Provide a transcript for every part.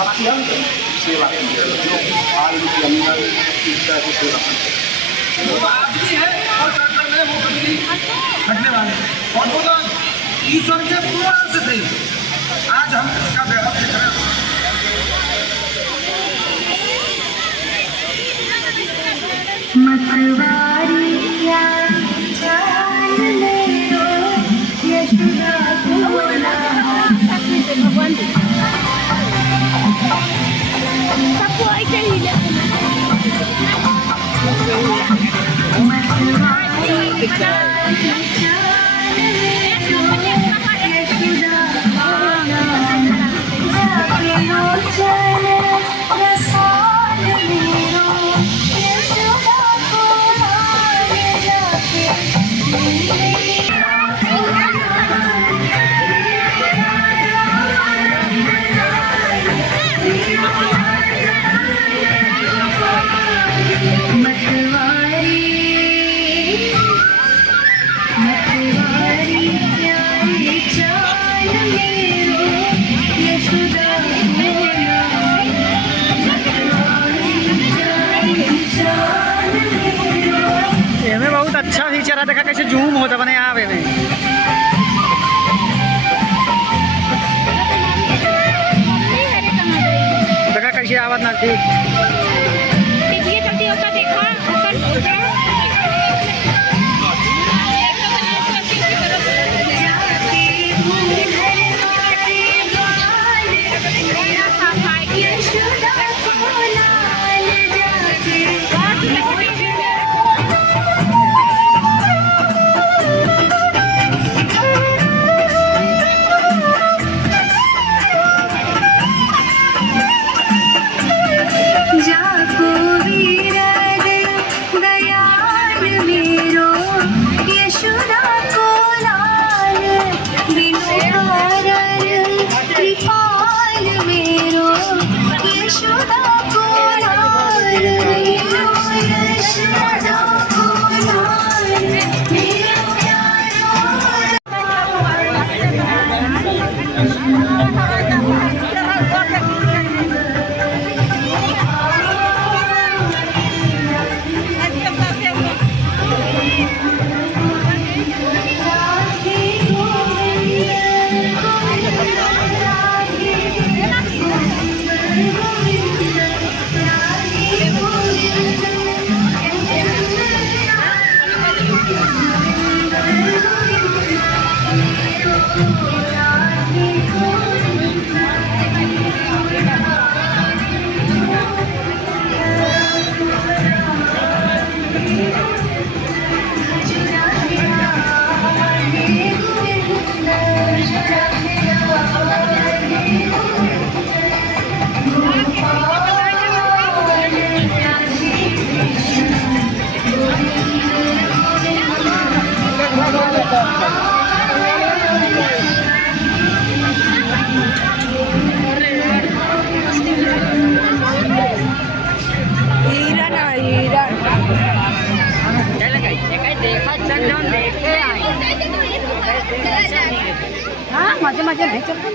अत्यंत सेवा की है जो आज के अंदर ईश्वर की सेवा करते हैं। वो आदमी है और डॉक्टर में वो बंदी हटने वाले और वो ईश्वर के पूर्ण अर्थ थे। आज हम इसका व्यवहार देख रहे हैं। मतवारिया चाल मेरो यशोदा बोला भगवान सबको ऐसे ही मतवारिया चाल मेरो यशोदा बोला प्रियो चल रसाल मेरो यशोदा एमें बहुत अच्छा फीचर है। देखा कैसे जूम होता बने आवे में देखा कैसे आवाज नजदीक मजे मजे नहीं चलते।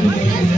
Okay.